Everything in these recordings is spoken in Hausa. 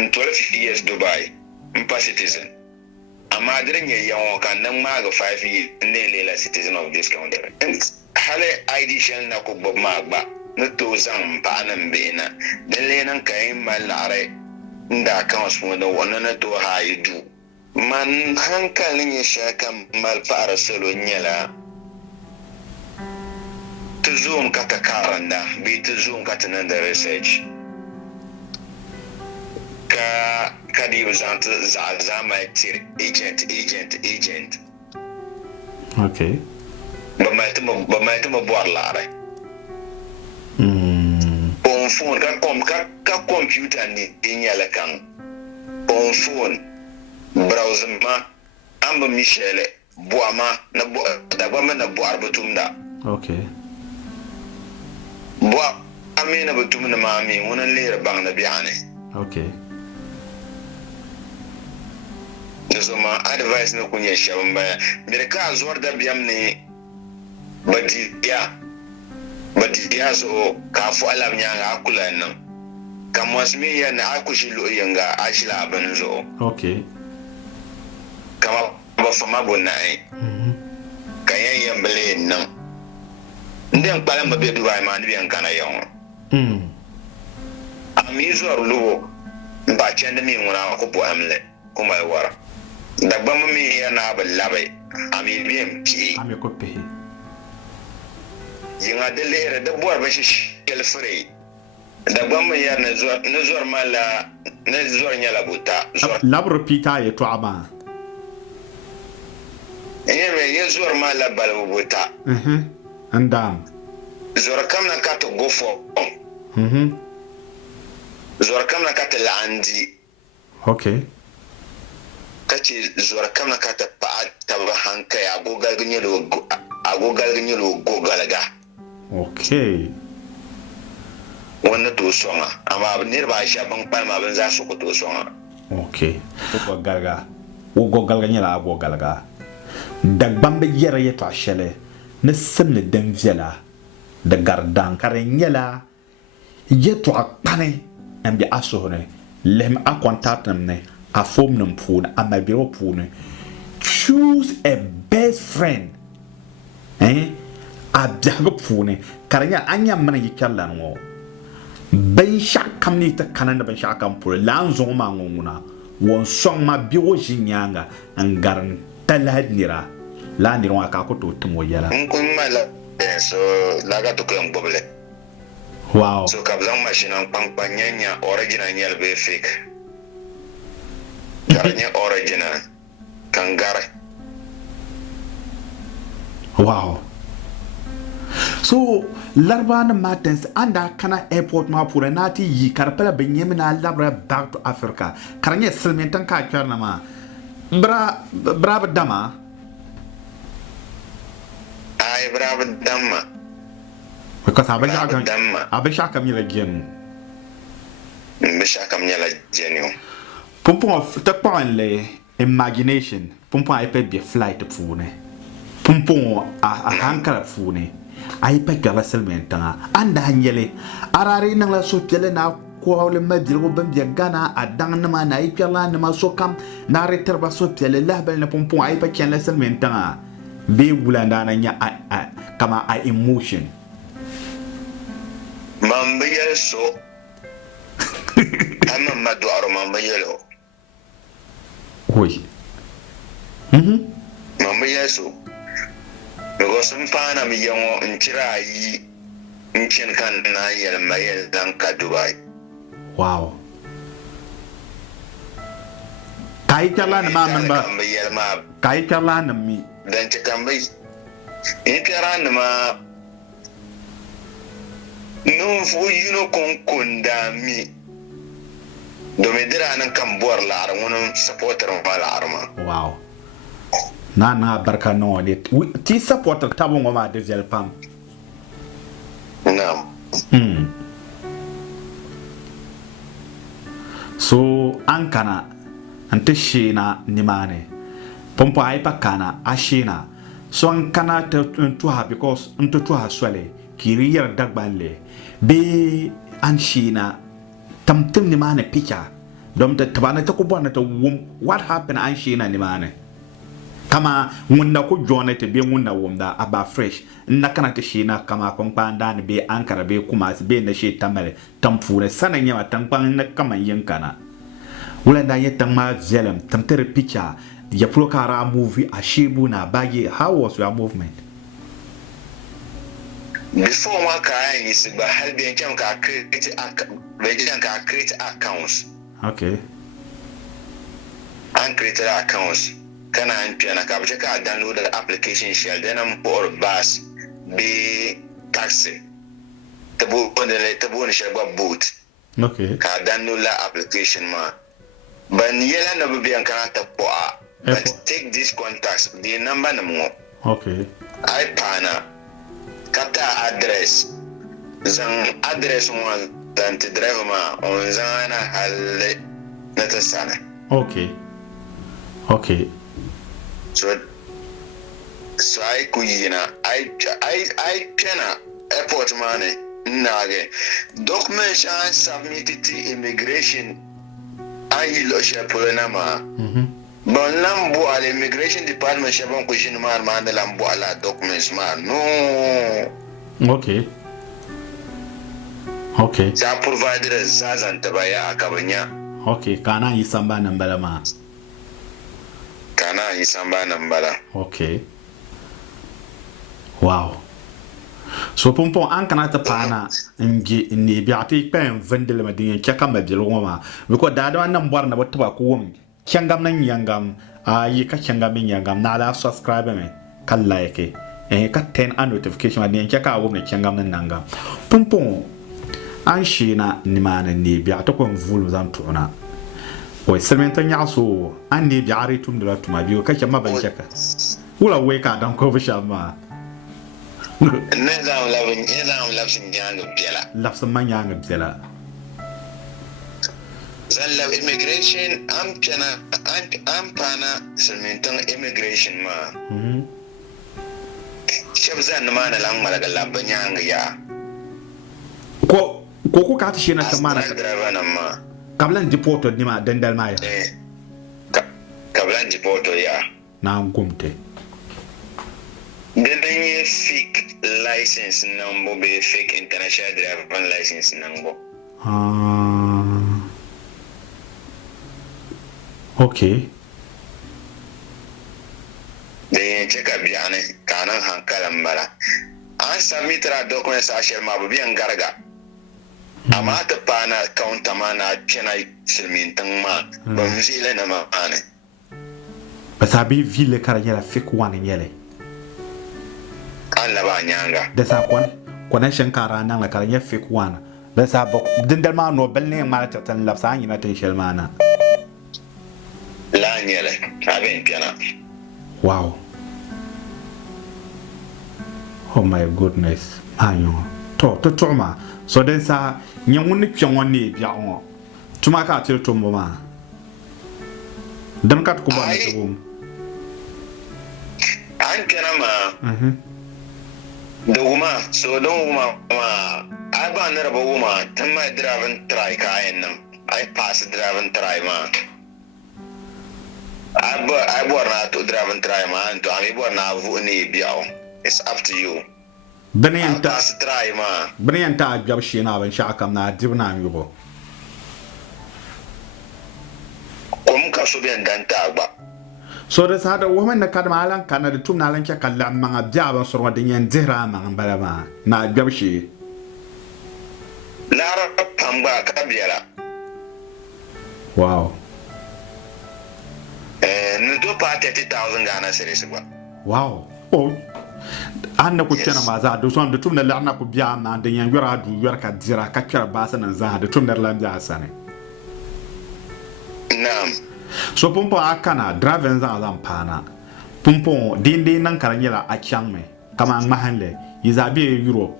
in 12 years Dubai mpa citizen amma dirin yayin kan nan ma ga 5 years ne lela citizen of this country hale ID shell na ko bob ma ba na to zan ba nan be na dan lenan kai malare inda kan wasu da wannan na to haidu man hankalin ya shaka mal fara salo nyala to zoom ka ta karanda bi to zoom ka tanan da research ka di uzant za ma tir agent okay ba mai tuma buar lare on phone ka computer ni nyala kan on phone browser ma amba michele boama na Dagomba na boar batumda okay boa amina batumna mami wonan lera bang na biane okay so ma advice na kunya shaban baya mir ka zuwar da biyam ne badiya so ka fu alam nya ga kula nan kamwas mi ya na akushi lo yanga ashila ban zo okay kama ba fama bonai kayan yambale nan ndem kpala mabe Dubai ma ndi yankana yon ami zuwa lugo ba chende mi nguna ko bo amle ko mai wara Dagomba mi ya na ba labai ami biem ki ami ko pe yinga de lere de boar ba shi el free Dagomba ya na zuwa mala na zuwa nyala buta labro pita ye to ama ye zuwa mala bal buta andam zuwa kam na ka to go for zuwa kam na ka ta landi okay kace zuwa kam na ka ta pa ta ba hankai agogal ganyelo gogalga okay wannan to songa amma ne ba sha ban palma ban za su ko to songa okay ko galga wo gogalga nyala gogalga Dagomba yera ye to ashele ne simne den viela de gardan kare nyala ye to akane ambi asone lem a contact ne a form num phone a my bureau phone choose a best friend a jago phone karanya anya mana yikalla no ben shakam ni ta kananda ben shakam pour lanzo ma nguna won song ma biwo jinyanga angaran talhadnira la ndirwa ka ko to tumo yala kun mala so laga to kan boble wow so kabzan machine an pampanyanya original nyel be fake garnya original kangare wow so larbana matens anda kana airport ma pour nati yi karpela benyemina labra back to Africa karanya selmentan ka kyarna ma bra dama ai bravo damma because abisha kam yela gen bisha kam yela genio pompon ta le imagination pompon ay pe be flight fune pompon a hankara fune ay pe gala selmentan anda hanyele arare nang la so pele na ko le madil go bambia gana adang na ma na ipela na ma so kam na reter ba so pele la bel na pompon ay pa ken la selmentan be wulanda na nya kama a emotion mamba yeso amma madu aro mamba yelo oui mamba yeso go sun fana mi yango intirayi incin kan na yel mayel dan ka Dubai wow kai kala na mamba kai kala na mi dan ta kambai in kira ni ma nun fu yuno kon mi domin dira nan kan buwar la'ar wani supporter ma la'ar ma wow na barka no ne ti supporter tabon ma de gel pam na so ankana ante shina nimane pompo ay pakana ashina so ankana to ha because unto to ha swale kiriyar dagbanle be an shina tamtim nimane pika dom ta tabana ta ko bona ta what happened an shi na ni mane kama wunda ko jona te be wunda wumda aba fresh na kana ta shi na kama kon panda ne be ankara be kuma be na shi tamale tampure sanan yama tampan na kama yankana wala da yetan ma zelem tamtere picture ya prokara movie ashibu na bagi. How was your movement before one can is but helping can create accounts? Okay. And created accounts. Can I download the application shell? Then I'm for bus be taxi. The book shell boot. Okay. Can download the application man. But yella never be a character poa. But take these contacts. The number no more. Okay. I pana. Kata address. Zang address mo dan te drive ma on zana halle nata sana. Okay. Okay. So I kuyina I pena airport money nage documents are submitted to immigration I lo shapolena ma. Bon lambo al immigration department shabon kushin man lambo ala documents man no. Okay. Okay. Sa provider zazan tabaya akabanya. Okay, kana yi samba nambala ma. Kana yi samba nambala. Okay. Wow. So pompon an kana ta pana ngi ni biati pen vendele ma din kya kamba bi loma because da do nan bor na botta ba ko wom kyangam nan yangam yi ka kyangam min yangam na la subscribe me kan like ka 10 an notification ma din kya ka wom ne kyangam nan nanga pompon an shi na ni mana ni biati ko vulu zan tuna o sementa nyaso an ni biari tum de la tuma biyo ka kyama ban kyaka wula we ka dan ko bisha ma Nezam labsin nyanga biela. Lapsa manyanga biela. Zan lab immigration am pana sementan immigration ma. Shab zan ma na lang malaga labanyanga ya. Ko ka ta shi na tamana driver na ma. Kablan deported ni ma dandal ma ya. Kablan deported ya. Na ngumte. Then you fake license number be fake international driver license number. Okay. Then you check up Biane, Kanan Hankalambara. I submit our documents I shall be and Garaga. Amata Pana Countamana Chennai Silmintang man, but Zealand Amane. But I be Ville Carriera fake one in yellow. Nyanga. Desa connection kara nang la kara fake one. Desa bok dindal ma no belne ma ta tan la sa nyina tan shel mana. La nyele, aben piana. Wow. Oh my goodness. Ayo. To ma. So then sa nyangun ni pyong ni bia on. Tuma ka til tumbo ma. Dan kat ko ba ni tum. An piana ma. Dagomba, so Dagomba, I ban the woman, tell my driving try kayan. I pass the driving try man. I bought not to driving try man, to I bought now Vuni Biao. It's up to you. Benianta pass try man. Benianta Gabshina and Shakam na Divina Yubo. Subian Dantagba. So there's had a woman that can Malan can the two Nalanka Kalamanga Java surrounding and Zerama and Barama, na Gabshi. Lara Pamba Kabiala. Wow. And do part 30,000 Ghana series. Wow. Oh. Anna Kuchana Maza, do some the two Lana Kubiana and the Yangura do work at Zira Kakara Basan and Zah, the two Nerlanda Sane. Nam. So Pumpo Akana, driving Zampana. Pumpo, Dindi Nankarangela Achangme, Kamang Mahanle, Isabi Europe.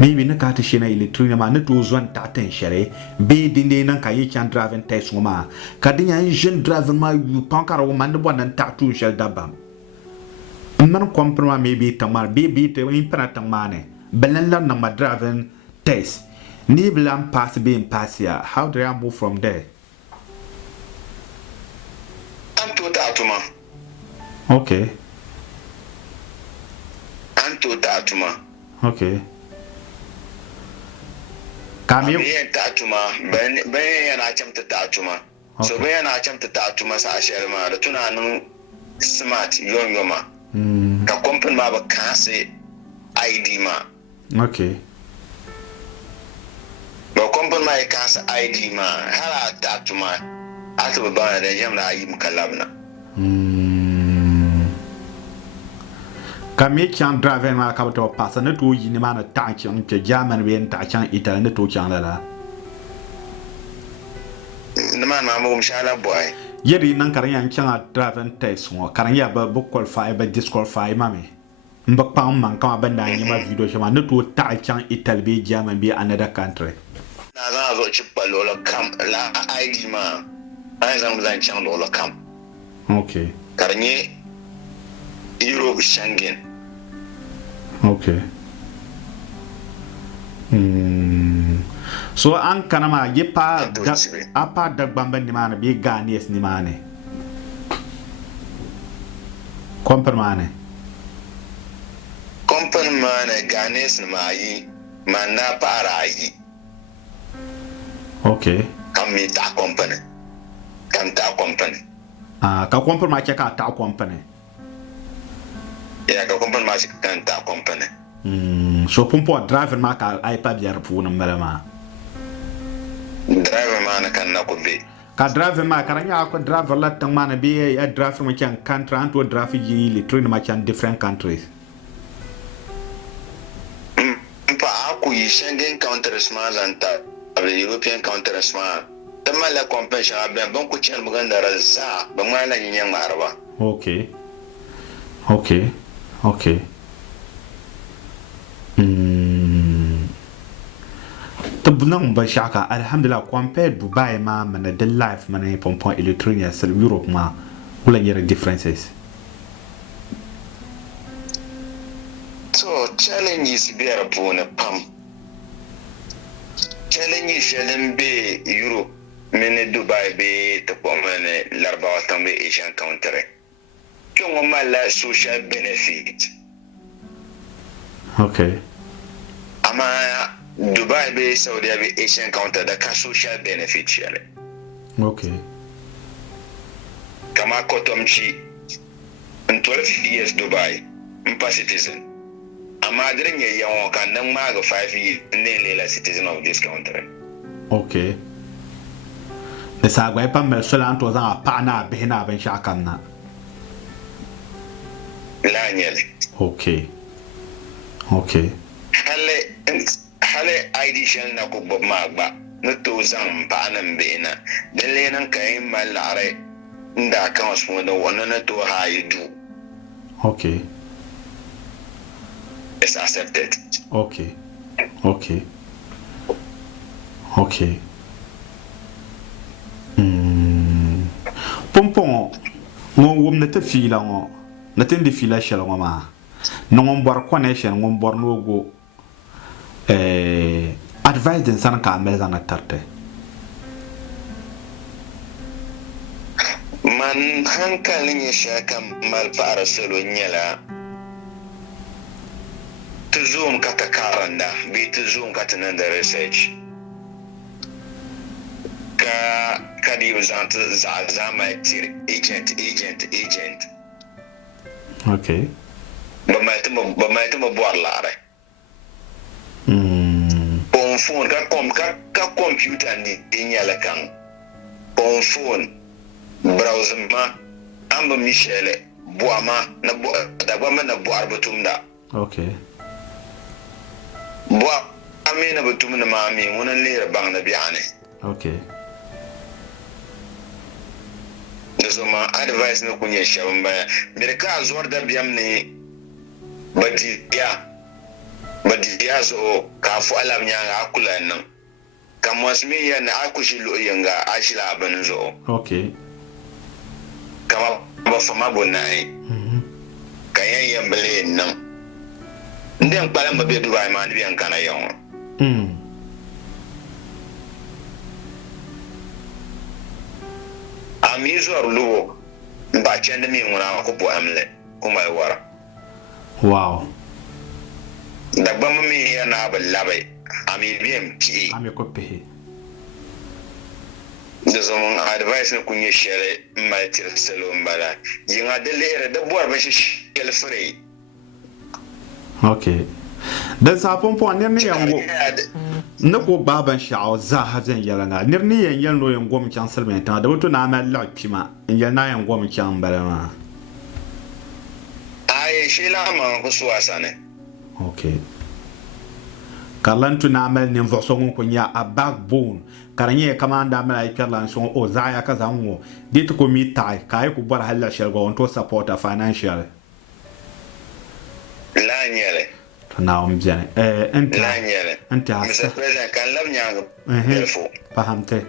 Maybe Nakatishina Lithuania, Natus one tatin sherry, be Dindi Nankai can drive and test Woma. Kadina engine driving my Pankara woman, the one and tattoo shell dabam. Man comproma maybe Tamar baby to imperant money, Belenla number driving test. Niblam pass being passia. How do I move from there? Okay. Anto tatuma. Okay. Kami Yen tatuma ben yana chamta tatuma. So ben yana chamta tatuma sa shelma da tunanin smart yoma. Ka company ma ba kase ID ma. Okay. Ba company ma kase ID ma hala tatuma. Ata ba ba da yamna ayi mukallabna. Kami kyan driver ma ka to passa ne to yi ni ma na ta kyan ke German wen ta kyan Italy ne to kyan la. The man ma shala boy. Yeri nan karan yan kyan driver test ngo karan ya ba qualify ba disqualify ma me. Mbak pa man kama banda yi ma video shema ne to ta kyan Italy be German be another country. Na za zo ci lola kam la ID ma. Ai zan kyan lola kam. Okay. Karanye Europe Schengen. Okay. So an kana ma ye pa apa Dagomba ni mana be Ghanaians ni mana. Company mana. Company mana Ghanaians ni ma yi mana para yi. Okay. Kami ta company. Kan ta company. Ah, ka company ma ke ka ta company. Ya ka company ma kan ta company. So pumpo driver ma ka ai pa biar pu na mala. Driver man kan na ko be. Ka driver ma karanya ko driver la tang mana be ya driver ma kan country and to driver yi Lithuania ma kan different countries. Pa aku yi Schengen countries ma lanta, European countries ma. Tama la compensation aben bon ko chen muganda raza, ba ma la nyen marwa. Okay. Okay. Okay. Tabunang ba shaka alhamdulillah compared Dubai ma mana the life mana pompon Lithuania sel Europe ma wala yere differences. So challenges be upon a pam. Challenges shall be Europe, many Dubai be the woman larba tambe Asian country. Chongomala social benefit. Okay. Ama Dubai be Saudi Arabia Asian counter the social benefit share. Okay. Kama kotomchi in 12 years Dubai, mpa citizen. Ama drenye yawon kan nan ma ga 5 years ne lela citizen of this country. Okay. The sagwa pa mel solan to za pa na be na ben shakan na. La nyele. Okay. Okay. Hale ID shan na ko bob magba no to zan pa nan be na dalle nan kai malare nda kan wasu da wannan to ha yidu. Okay. It's accepted. Okay. Okay. Okay. Pompon wom na ta fila ngo na tin di fila shela ngo ma no ngom bor connection ngom bor no go advice den san ka meza na tarte Man hankalin ya shaka mal fara salo nyala to zoom ka ta karanda bi to zoom ka nan da research ka di uzant za ma agent. Okay. Ba mai tuma buar lare. On phone ka computer ni nyala kan. On phone browser ma amba Michele boama na Dagomba na boar batumda. Okay. Boa amina batumna mami wonan lera bang na biane. Okay. So my advice no kunya shamba mirka zuwar da biyam ne badiya so kafu alam nya akula nan kamwas mi ya na akushi lo yanga ashila ban zo. Okay. Kama ba fama bonai kayan yambale nan ndem kpala mabe Dubai man bi an kana yon. Amizo arluwo ba chende mi nguna ko bo amle ko mai wara Wow. Dagomba mi ya na ba labai ami BMP Ami ko pehe. da zaman advice na kunye shere mai tir salon bala yinga de lere da buwar ba shi shel free. Okay. Da sapon po ne yango. Na ko baban sha'aw za ha zan yalanga. Nirni yan yal no yan gom kan salmen ta da wato na ma lakima. In yal na yan gom kan balama. Ai shi la ma ko suwasa ne. Okay. Kalantu na mel ne vosongo ko nya a backbone. Karanye kamanda mel ay perlan son o zaya ka zango. Dit ko mi tai kai ko bar halla shelgo on to support a financial. La nyele. Na omjane. Enta. La nyele. Enta. Mr. President kan lab nyang telefo. Fahamte.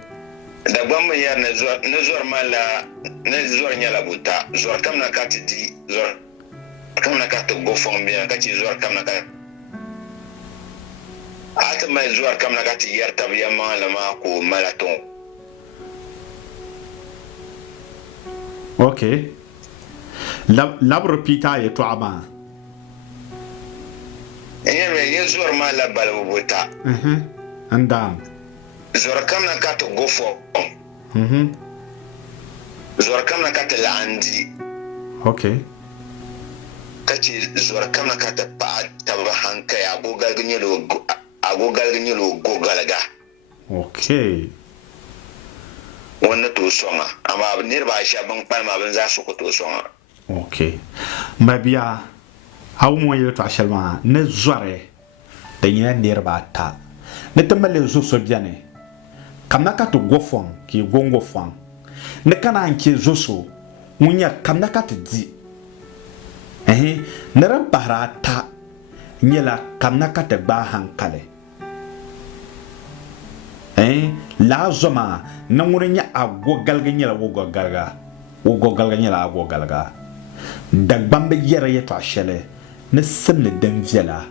Dagomba ya na zor mala na zor nyala buta. Zor kam na kati di zor kam na kati go fombia kati zor kam na kati ata mai zuwa kam na kati yar tabiya malama ko marathon. Okay. Labro pita ye to ama. Ye zuwa mala balbuta. Andam. Zuwa kam na kati go for. Zuwa kam na kati landi. Okay. Kaci zuwa kam na kati pa taba hankaya gogal gnyelo agogal gnyelo gogalaga. Okay. Wannan to songa amma nirba sha ban palma ban za su ko to songa. Okay. Mabia hawo mo yele to ashalma ne zore da yina nirba ta. Ne tamale zo so biane. Kamna ka to gofon ki gongo fon. Ne kana anke zo so munya kamna ka to di. Ne ran barata nyela kamna ka te ba hankale. La zoma na wurin ya agogalga nyela wogogalga nyela agogalga dagbambe yera ya to ashele ne simne den viela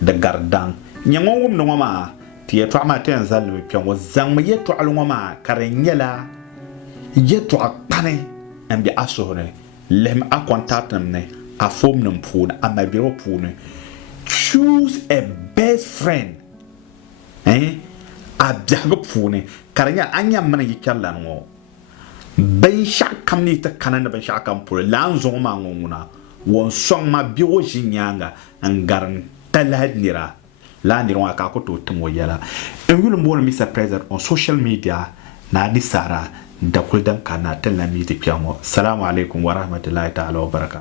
da gardan nyango wum no mama ti ya to ma ten zalme pion wo zangme ya to alwa ma kare nyela ya to akane ambi asore lem a contact namne a form num pu na amabiro pu ne choose a best friend a biaga pune karanya anya mana yikalla no ben shakam ni ta kanana ben shakam pure lanzo ma ngona won song ma biwo jinyanga angaran talhadnira la ndirwa ka ko to tumo yala en wulu mbona Mr. President on social media na di sara da kuldan kana talna mi ti pyamo assalamu alaikum wa rahmatullahi ta'ala wa barakatuh